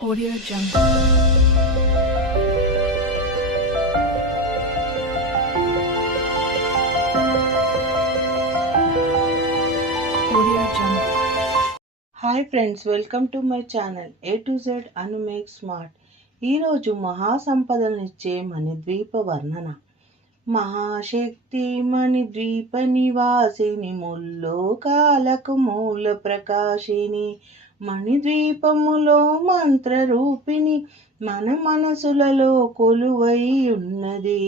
Audio Jungle. Audio Jungle. Hi friends welcome to my channel A to Z Anu make smart ఈరోజు మహాసంపదలనిచ్చే మణి ద్వీప వర్ణన మహాశక్తి మణి ద్వీప నివాసిని ముల్లోకాలకు మూల ప్రకాశిని మణిద్వీపములో ద్వీపములో మంత్ర రూపిణి మన మనసులలో కొలువై ఉన్నది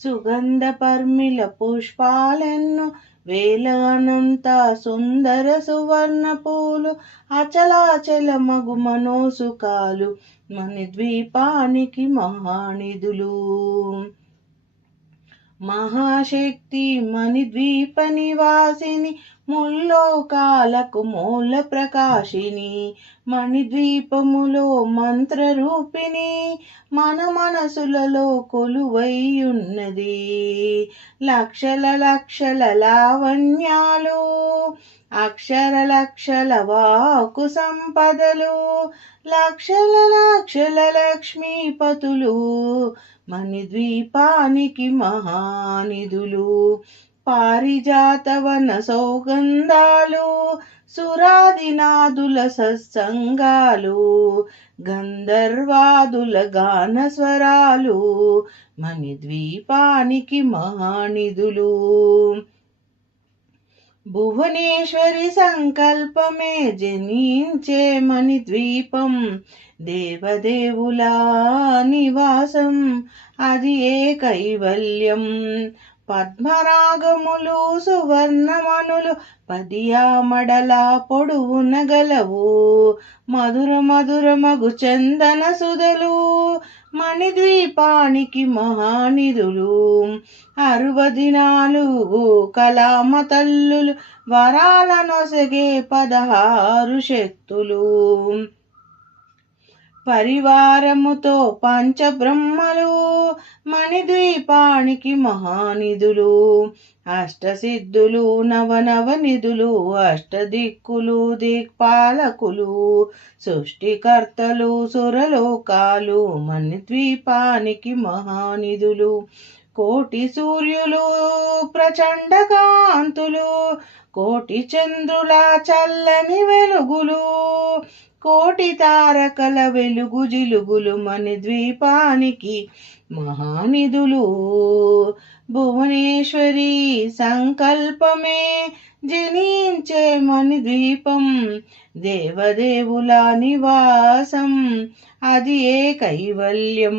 సుగంధ పర్మిల పుష్పాలెన్నో వేలగనంత సుందర సువర్ణ పూలు అచలాచల మగు మనోసుకాలు మణిద్వీపానికి మహానిధులు. మహాశక్తి మణి ద్వీప నివాసిని ముల్లోకాలకు మూల ప్రకాశిని మణిద్వీపములో ద్వీపములో మంత్ర రూపిణి మన మనసులలో కొలువైయున్నది. లక్షల లక్షల లావణ్యాలు అక్షర లక్షల వాకు సంపదలు లక్షల లక్షల లక్ష్మీపతులు మణి ద్వీపానికి మహానిధులు పారిజాతవన సౌగంధాలు సురాదినాదుల సత్సంగాలు గంధర్వాదుల గాన స్వరాలు మణి ద్వీపానికి మహానిధులు. భువనేశ్వరి సంకల్పమే జనించే మణి ద్వీపం దేవదేవుల నివాసం అది ఏ కైవల్యం పద్మరాగములు సువర్ణమణులు పదియామడల పొడువున గలవు. మధుర మధుర మగు చందన సుధలు మణిద్వీపానికి మహానిధులు. అరవది నాలుగు కలామ తల్లులు వరాల నొసగే పదహారు శక్తులు. పరివారముతో పంచబ్రహ్మలు మణిద్వీపానికి మహానిధులు అష్టసిద్ధులు నవనవ నిధులు అష్టదిక్కులు దిక్పాలకులు సృష్టికర్తలు సురలోకాలు మణిద్వీపానికి మహానిధులు కోటి సూర్యులు ప్రచండ కాంతులు కోటి చంద్రుల చల్లని వెలుగులు కోటి తారకల వెలుగు జిలుగులు మని ద్వీపానికి మహానిధులు. భువనేశ్వరి సంకల్పమే జనించే మణి ద్వీపం దేవదేవుల నివాసం. అది ఏ కైవల్యం?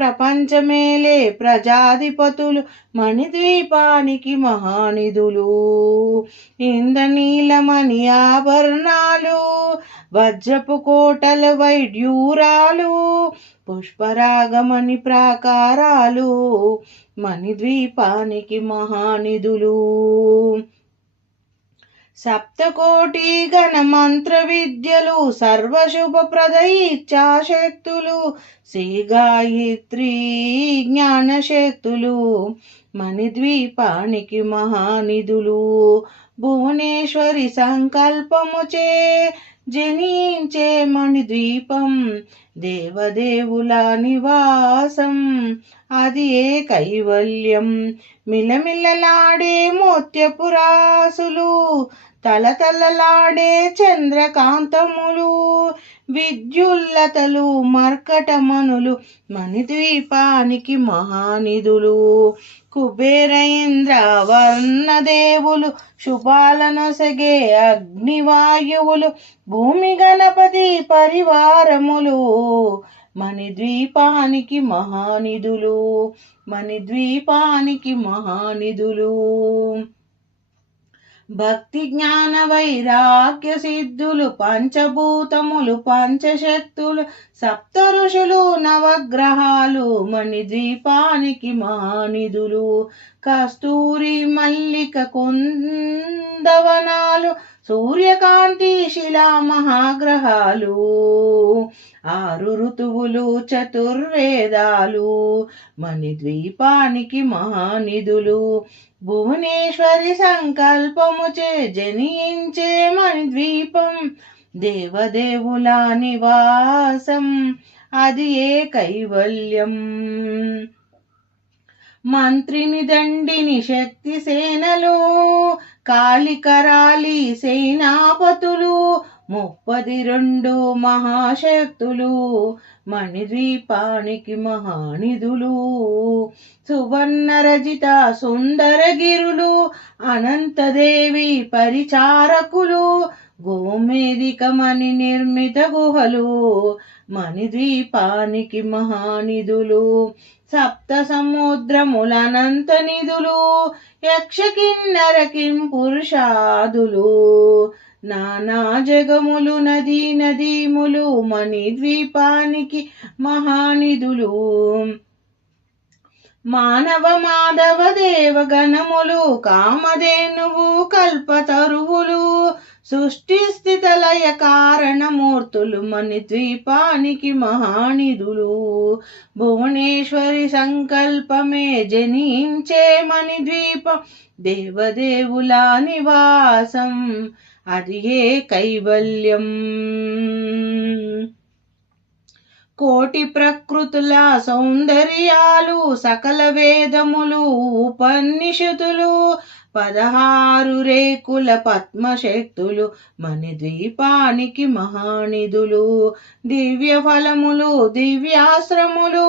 ప్రపంచమేలే ప్రజాధిపతులు మణిద్వీపానికి మహానిధులు. ఇంద్రనీలమణి ఆభరణాలు వజ్రపు కోటల వైడ్యూరాలు పుష్పరాగమణి ప్రాకారాలు మణిద్వీపానికి మహానిధులు. సప్తకోటి ఘన మంత్ర విద్యలు సర్వశుభప్రద ఇచ్చాశక్తులు శ్రీ గాయత్రి జ్ఞానశక్తులు మణిద్వీపానికి మహానిధులు భువనేశ్వరి సంకల్పముచే జనించే మణిద్వీపం దేవదేవుల నివాసం. అది ఏ కైవల్యం? మిలమిలలాడే మోత్యపురాసులు తలతలలాడే చంద్రకాంతములు విద్యుల్లతలు మర్కటమనులు మణిద్వీపానికి మహానిధులు కుబేర ఇంద్ర వర్ణదేవులు శుభాలనొసగే అగ్నివాయువులు భూమి గణపతి పరివారములు మణిద్వీపానికి మహానిధులు మణిద్వీపానికి మహానిధులు. భక్తి జ్ఞాన వైరాగ్య సిద్ధులు పంచభూతములు పంచశక్తులు సప్త ఋషులు నవగ్రహాలు మణిద్వీపానికి మహానిధులు కస్తూరి మల్లిక కుందవనాలు సూర్యకాంతి శిలా మహాగ్రహాలు ఆరు ఋతువులు చతుర్వేదాలు మణిద్వీపానికి మహానిధులు భువనేశ్వరి సంకల్పముచే జనించే మణిద్వీపం దేవదేవుల నివాసం అది ఏ కైవల్యం? మంత్రిని దండిని శక్తి సేనలు కాళికరాలి సేనాపతులు ముప్పది రెండు మహాశక్తులు మణిద్వీపానికి మహానిధులు సువర్ణ రజిత సుందరగిరులు అనంతదేవి పరిచారకులు గోమేదికమణి నిర్మిత గుహలు మణిద్వీపానికి మహానిధులు సప్త సముద్రములనంత నిధులు యక్ష కిన్నర కిం పురుషాదులు నానా జగములు నదీ నదీములు మణిద్వీపానికి మహానిధులు మానవ మాధవ దేవగణములు కామధేనువు కల్పత సృష్టి స్థిత లయ కారణమూర్తులు మణిద్వీపానికి మహానిధులు. భువనేశ్వరి సంకల్పమే జనించే మణిద్వీపం దేవదేవుల నివాసం. అది ఏ కైవల్యం? కోటి ప్రకృతుల సౌందర్యాలు సకల వేదములు ఉపనిషతులు పదహారు రేకుల పద్మశక్తులు మణిద్వీపానికి మహానిధులు. దివ్య ఫలములు దివ్యాశ్రములు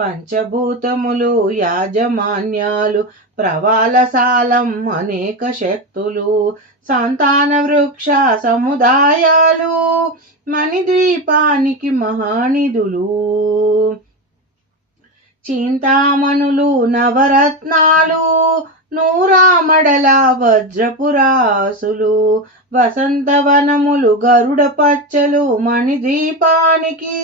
పంచభూతములు యాజమాన్యాలు ప్రవాలసాలం అనేక శక్తులు సంతాన వృక్ష సముదాయాలు మణిద్వీపానికి మహానిధులు. చింతామణులు నవరత్నాలు నూరామడల వజ్రపురాసులు వసంతవనములు గరుడ పచ్చలు మణిదీపానికి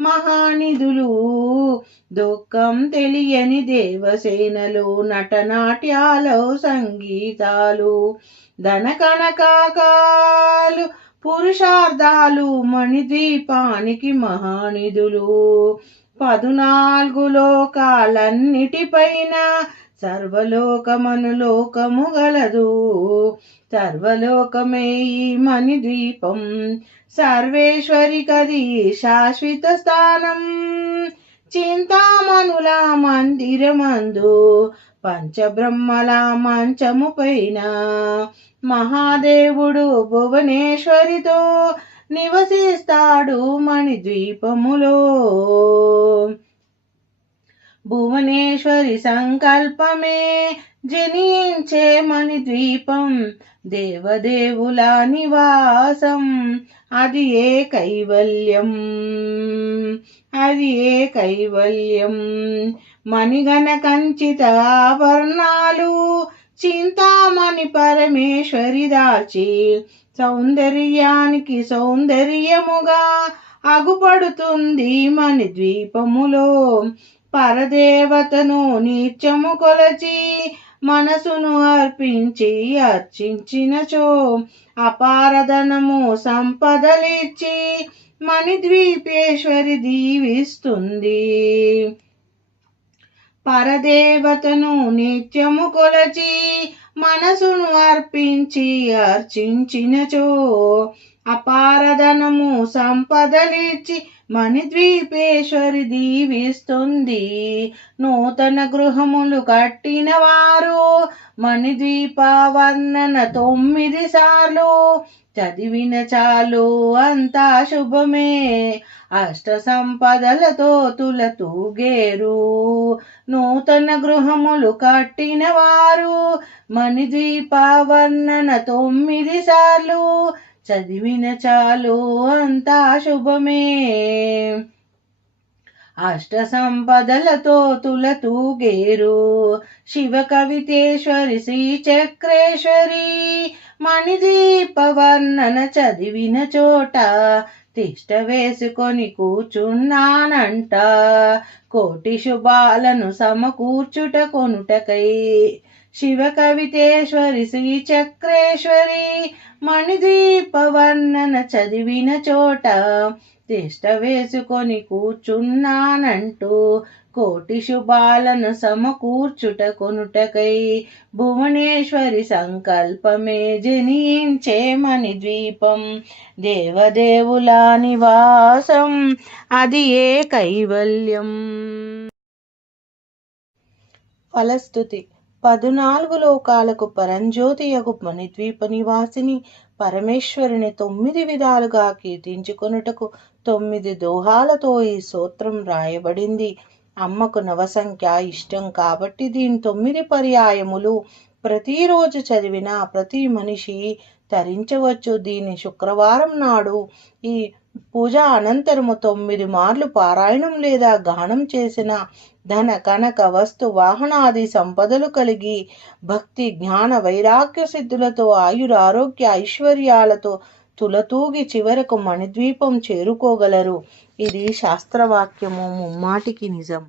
మహానిధులు. దుఃఖం తెలియని దేవసేనలు నటనాట్యాలు సంగీతాలు ధన కనకాకాలు పురుషార్థాలు మణిదీపానికి మహానిధులు. పదునాలుగు లోకాలన్నిటిపైన సర్వలోకమను లోకము గలదు. సర్వలోకమే ఈ మణిద్వీపం సర్వేశ్వరి కది శాశ్వత స్థానం. చింతామణుల మందిరమందు పంచబ్రహ్మల మంచము పైన మహాదేవుడు భువనేశ్వరితో నివసిస్తాడు మణిద్వీపములో భువనేశ్వరి సంకల్పమే జనించే మణి ద్వీపం దేవదేవుల నివాసం. అది ఏ కైవల్యం? అది ఏ కైవల్యం? మణిగణ కంచిత ఆభరణాలు చింతామణి పరమేశ్వరి దాచి. సౌందర్యానికి సౌందర్యముగా అగుపడుతుంది మణి ద్వీపములో పరదేవతను నిత్యము కొలచి మనసును అర్పించి అర్చించినచో అపారధనము సంపదలిచ్చి మణిద్వీపేశ్వరి దీవిస్తుంది. పరదేవతను నిత్యము కొలచి మనసును అర్పించి అర్చించినచో అపారధనము సంపదలిచ్చి మణిద్వీపేశ్వరి దీవిస్తుంది. నూతన గృహములు కట్టిన వారు మణిద్వీప వర్ణన తొమ్మిది సార్లు. చదివిన చాలు అంతా శుభమే. అష్ట సంపదలతో తుల తూగేరు నూతన గృహములు కట్టిన వారు మణిద్వీప వర్ణన తొమ్మిది సార్లు. చదివిన చాలు అంతా శుభమే. అష్ట సంపదలతో తుల తూగేరు శివ కవితేశ్వరి శ్రీ చక్రేశ్వరి. మణిదీప వర్ణన చదివిన చోట తిష్ట వేసుకొని కూర్చున్నానంట. కోటి శుభాలను సమకూర్చుట కొనుటకై శివ కవితేశ్వరి శ్రీ చక్రేశ్వరి మణిదీప వర్ణన చదివిన చోట తిష్ట వేసుకొని కూర్చున్నానంటూ కోటి శుభాలను సమకూర్చుట కొనుటకై భువనేశ్వరి సంకల్పమే జనించే మణి ద్వీపం దేవదేవుల నివాసం అది ఏ కైవల్యం? ఫలస్థుతి పదునాలుగు లోకాలకు పరంజ్యోతియగు మణిద్వీప నివాసిని పరమేశ్వరుని తొమ్మిది విధాలుగా కీర్తించుకొనుటకు తొమ్మిది దోహాలతో ఈ సూత్రం రాయబడింది. అమ్మకు నవసంఖ్య ఇష్టం కాబట్టి దీని తొమ్మిది పర్యాయములు ప్రతిరోజు చదివిన ప్రతి మనిషి తరించవచ్చు. దీని శుక్రవారం నాడు ఈ పూజ అనంతరము తొమ్మిది మార్లు పారాయణం లేదా గానం చేసిన ధన కనక వస్తు వాహనాది సంపదలు కలిగి భక్తి జ్ఞాన వైరాగ్య సిద్ధులతో ఆయుర ఆరోగ్య ఐశ్వర్యాలతో తులతూగి చివరకు మణిద్వీపం చేరుకోగలరు. ఇది శాస్త్రవాక్యము ముమ్మాటికి నిజం.